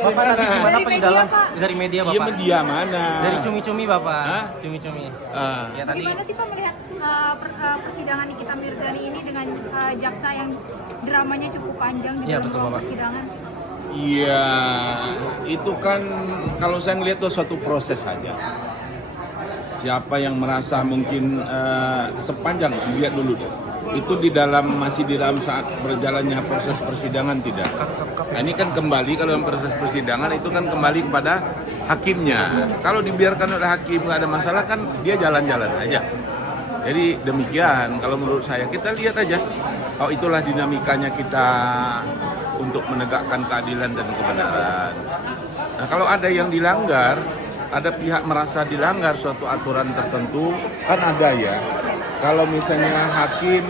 Bapak tadi gimana Dari Pak di media, dalam? Pak. Dari media Iya Bapak. media mana? Dari cumi-cumi Bapak. Hah? Cumi-cumi. Ya tadi. Bagaimana sih Pak melihat persidangan Nikita Mirzani ini dengan jaksa yang dramanya cukup panjang di Iya, dalam betul, ruang Bapak. persidangan? Iya, itu kan kalau saya ngelihat itu suatu proses saja. Siapa yang merasa mungkin sepanjang, lihat dulu deh. Itu masih di dalam saat berjalannya proses persidangan tidak. Nah ini kan kembali kalau dalam proses persidangan itu kan kembali kepada hakimnya. Kalau dibiarkan oleh hakim nggak ada masalah kan dia jalan-jalan aja. Jadi demikian kalau menurut saya kita lihat aja. Oh itulah dinamikanya kita untuk menegakkan keadilan dan kebenaran. Nah kalau ada yang dilanggar, ada pihak merasa dilanggar suatu aturan tertentu, kan ada ya. Kalau misalnya hakim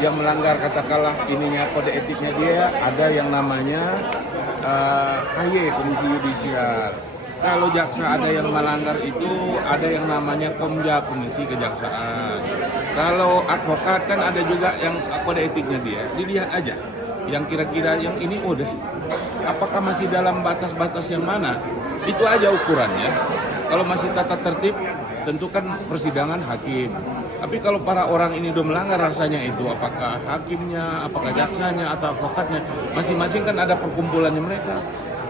yang melanggar katakanlah ininya kode etiknya dia, ada yang namanya KY, Komisi Yudisial. Kalau jaksa ada yang melanggar itu, ada yang namanya Komja, Komisi Kejaksaan. Kalau advokat kan ada juga yang kode etiknya dia, dilihat aja. Yang kira-kira yang ini udah, apakah masih dalam batas-batas yang mana? Itu aja ukurannya. Kalau masih tata tertib, tentu kan persidangan hakim. Tapi kalau para orang ini udah melanggar rasanya itu, apakah hakimnya, apakah jaksanya, atau advokatnya, masing-masing kan ada perkumpulannya mereka.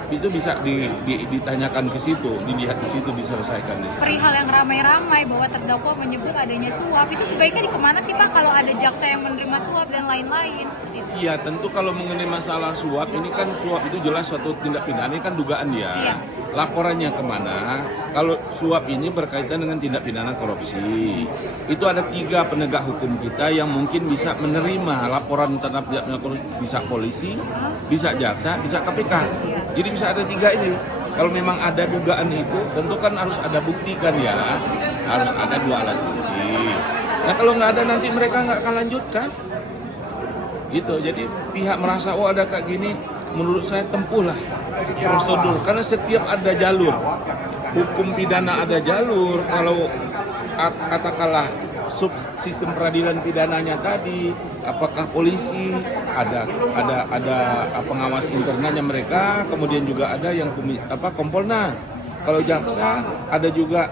Itu bisa ditanyakan ke situ, dilihat di situ, diselesaikan di situ. Perihal yang ramai-ramai bahwa terdakwa menyebut adanya suap, itu sebaiknya kemana sih Pak kalau ada jaksa yang menerima suap dan lain-lain seperti itu? Iya, tentu kalau mengenai masalah suap, ini kan suap itu jelas suatu tindak pidana, ini kan dugaan dia. Iya. Laporannya kemana? Kalau suap ini berkaitan dengan tindak pidana korupsi, itu ada 3 penegak hukum kita yang mungkin bisa menerima laporan terhadap bisa polisi, bisa jaksa, bisa KPK. Jadi bisa ada 3 ini. Kalau memang ada dugaan itu, tentu kan harus ada bukti kan ya, harus ada 2 alat bukti. Nah kalau nggak ada nanti mereka nggak akan lanjutkan. Gitu. Jadi pihak merasa oh ada kayak gini, menurut saya tempuhlah prosedur karena setiap ada jalur hukum pidana ada jalur. Kalau katakanlah sistem peradilan pidananya tadi, apakah polisi ada pengawas internalnya mereka, kemudian juga ada yang Kompolnas. Kalau jaksa ada juga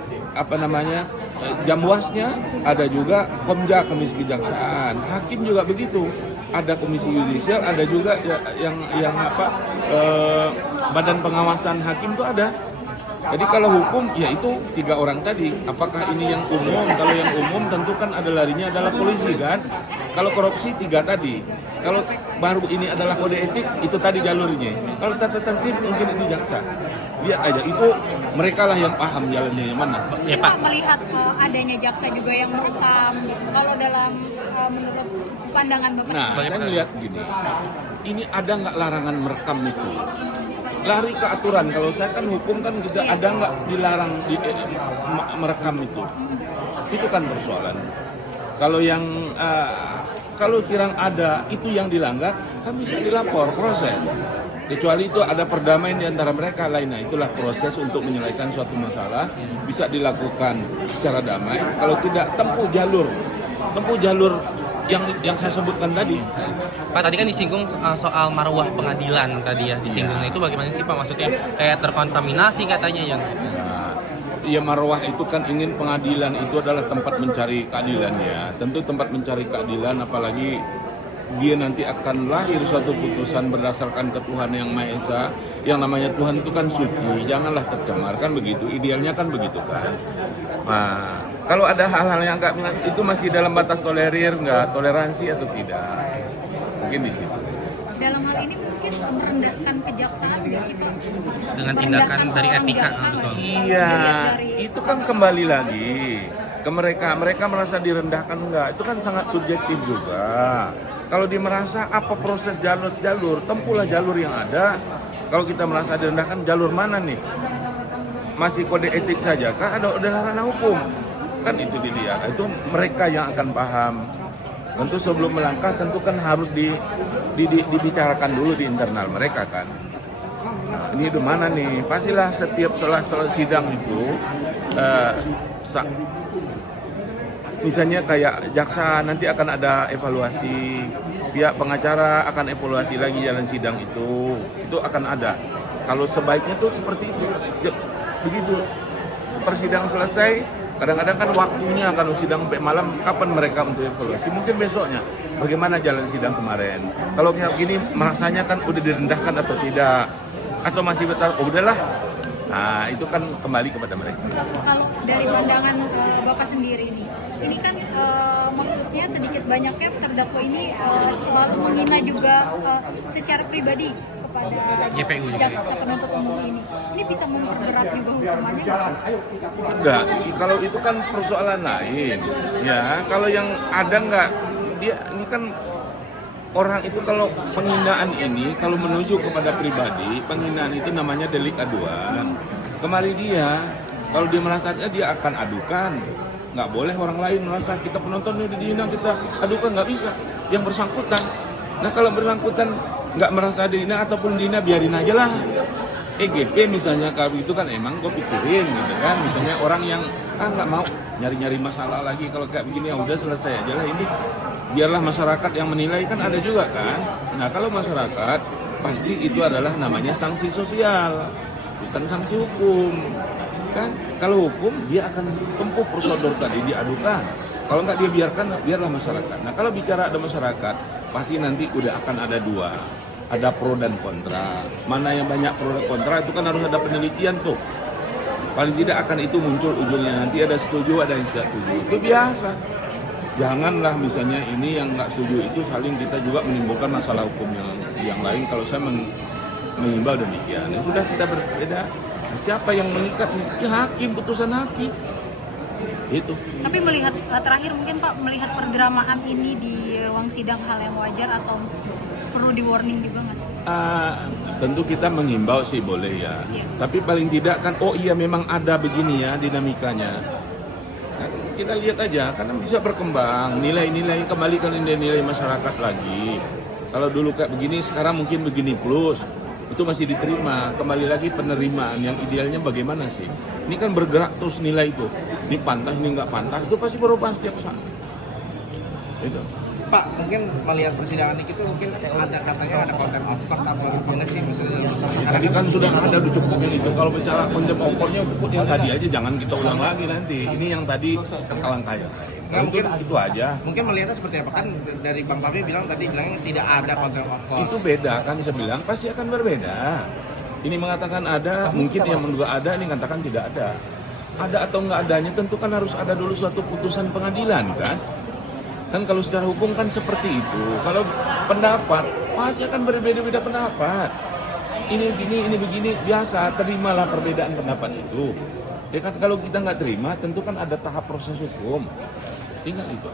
Jamwasnya, ada juga Komja, Komisi Kejaksaan. Hakim juga begitu. Ada Komisi Yudisial, ada juga yang badan pengawasan hakim itu ada. Jadi kalau hukum ya itu 3 orang tadi. Apakah ini yang umum? Kalau yang umum tentu kan ada larinya adalah polisi kan. Kalau korupsi 3 tadi. Kalau baru ini adalah kode etik itu tadi jalurnya. Kalau tata tertib mungkin itu jaksa. Lihat aja itu mereka lah yang paham jalannya yang mana. Ya, Pak melihat adanya jaksa juga yang merekam gitu. Kalau dalam menurut pandangan Bapak. Nah, saya melihat gini. Ini ada nggak larangan merekam itu? Lari ke aturan. Kalau saya kan hukum kan kita ada nggak dilarang merekam itu? Itu kan persoalan. Kalau yang kalau kirang ada itu yang dilanggar, kan bisa dilapor proses. Kecuali itu ada perdamaian di antara mereka lainnya, itulah proses untuk menyelesaikan suatu masalah bisa dilakukan secara damai. Kalau tidak tempuh jalur yang saya sebutkan tadi. Pak tadi kan disinggung soal marwah pengadilan tadi ya disinggungnya itu bagaimana sih Pak, maksudnya kayak terkontaminasi katanya yang Ya marwah itu kan ingin pengadilan itu adalah tempat mencari keadilan ya. Tentu tempat mencari keadilan apalagi dia nanti akan lahir suatu putusan berdasarkan ketuhanan yang Maha Esa. Yang namanya Tuhan itu kan suci, janganlah tercemar kan begitu. Idealnya kan begitu kan. Nah, kalau ada hal-hal yang enggak itu masih dalam batas toleransi atau tidak. Mungkin di situ. Dalam hal ini mungkin merendahkan kejaksaan nggak sih Pak? dengan tindakan dari etika betul. Iya, itu kan kembali lagi ke mereka merasa direndahkan enggak, itu kan sangat subjektif juga. Kalau dia merasa apa proses jalur, tempuhlah jalur yang ada. Kalau kita merasa direndahkan, jalur mana nih? Masih kode etik saja kah? Ada ranah hukum? Kan itu dilihat, itu mereka yang akan paham. Tentu sebelum melangkah, tentu kan harus dibicarakan dulu di internal mereka kan. Nah, ini di mana nih? Pastilah setiap setelah sidang itu, misalnya kayak jaksa nanti akan ada evaluasi, pihak pengacara akan evaluasi lagi jalan sidang itu akan ada. Kalau sebaiknya tuh seperti itu. Ya, begitu persidangan selesai, kadang-kadang kan waktunya kalau sidang sampai malam, kapan mereka untuk evaluasi? Mungkin besoknya. Bagaimana jalan sidang kemarin? Kalau kayak gini merasanya kan udah direndahkan atau tidak? Atau masih betul? Oh, udahlah. Nah, itu kan kembali kepada mereka. Kalau dari pandangan Bapak sendiri ini kan maksudnya sedikit banyaknya terdakwa ini selalu menghina juga secara pribadi kepada JPU juga. jaksa penuntut umum ini. Ini bisa memperberat juga hukumannya nggak sih? Enggak, kalau itu kan persoalan lain. Ya, kalau yang ada enggak, dia ini kan orang itu kalau penghinaan ini, kalau menuju kepada pribadi, penghinaan itu namanya delik aduan. Kembali dia, kalau dia merasa dia akan adukan. Nggak boleh orang lain merasa kita penonton ini dihina, kita adukan, nggak bisa. Yang bersangkutan. Nah kalau bersangkutan nggak merasa dihina ataupun dihina, biarin aja lah. EGP misalnya kalau itu kan emang gue pikirin gitu kan. Misalnya orang yang nggak mau nyari-nyari masalah lagi, kalau kayak begini ya udah selesai aja lah ini. Biarlah masyarakat yang menilai, kan ada juga kan. Nah kalau masyarakat pasti itu adalah namanya sanksi sosial, bukan sanksi hukum kan. Kalau hukum dia akan tempuh prosedur tadi, diadukan. Kalau nggak dia biarkan, biarlah masyarakat. Nah kalau bicara ada masyarakat, pasti nanti udah akan ada dua, ada pro dan kontra. Mana yang banyak pro dan kontra itu kan harus ada penelitian tuh. Paling tidak akan itu muncul ujungnya, nanti ada setuju, ada yang tidak setuju. Itu biasa. Janganlah misalnya ini yang nggak setuju itu saling kita juga menimbulkan masalah hukum yang lain. Kalau saya mengimbau demikian, ya sudah kita berbeda. Siapa yang mengikat? Ya hakim, putusan hakim. Itu. Tapi melihat terakhir mungkin Pak, melihat perdramaan ini di ruang sidang hal yang wajar atau perlu di warning juga nggak sih? Tentu kita mengimbau sih boleh ya. Iya. Tapi paling tidak kan, oh iya memang ada begini ya dinamikanya. Kan kita lihat aja, karena bisa berkembang nilai-nilai, kembali ke nilai-nilai masyarakat lagi. Kalau dulu kayak begini, sekarang mungkin begini plus. Itu masih diterima, kembali lagi penerimaan yang idealnya bagaimana sih? Ini kan bergerak terus nilai itu, ini pantas, ini nggak pantas, itu pasti berubah setiap saat. Itu. Pak, mungkin melihat persidangan itu mungkin ada katanya ada konten of court apa enggak sih misalnya Tadi kan sudah ada dicukupin itu. Kalau bicara konten of court-nya cukup yang tadi aja, jangan kita ulang lagi nanti. Ini yang tadi alangkah ya. Mungkin itu aja. Mungkin melihatnya seperti apa kan dari Bang Papi bilang tadi bilangnya tidak ada konten of court. Itu beda kan, saya bilang pasti akan berbeda. Ini mengatakan ada, mungkin yang menduga ada, ini katakan tidak ada. Ada atau nggak adanya tentu kan harus ada dulu suatu putusan pengadilan kan. Kan kalau secara hukum kan seperti itu. Kalau pendapat pasti akan berbeda-beda pendapat. Ini begini, biasa. Terimalah perbedaan pendapat itu. Ya kan kalau kita nggak terima, tentu kan ada tahap proses hukum. Tinggal itu.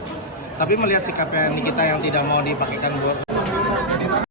Tapi melihat sikapnya Nikita yang tidak mau dipakaikan buat